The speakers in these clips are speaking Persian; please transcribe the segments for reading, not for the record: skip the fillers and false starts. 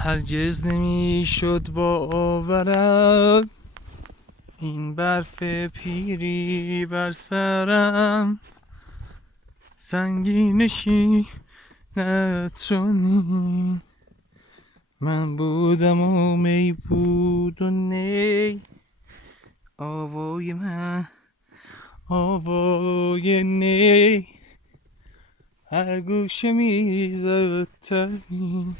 هرگز نمیشد باورم این برف پیری بر سرم سنگینشی نترونی. من بودم و می بود و نی، آوای من آوای نی، هر گوشه میزد تنی.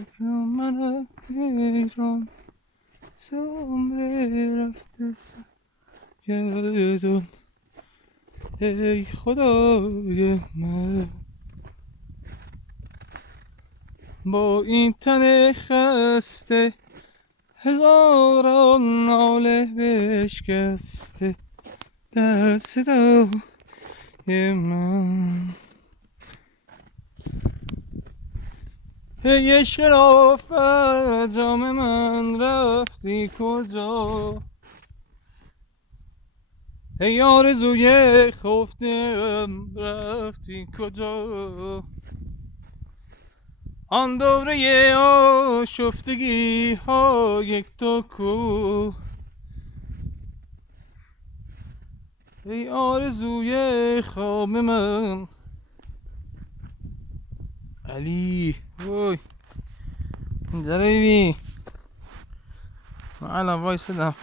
اکنون من ایران سمره رفته سرگردون، ای خدای من با این تن خسته هزاران ناله بشکسته در صدای من. ای عشق رافت جام من رفتی کجا، ای آرزوی خفتم رفتی کجا، آن دوره آشفتگی ها یک تو کو، ای آرزوی خواب من. علی وای اینجا رو ببین، من الان وایسادم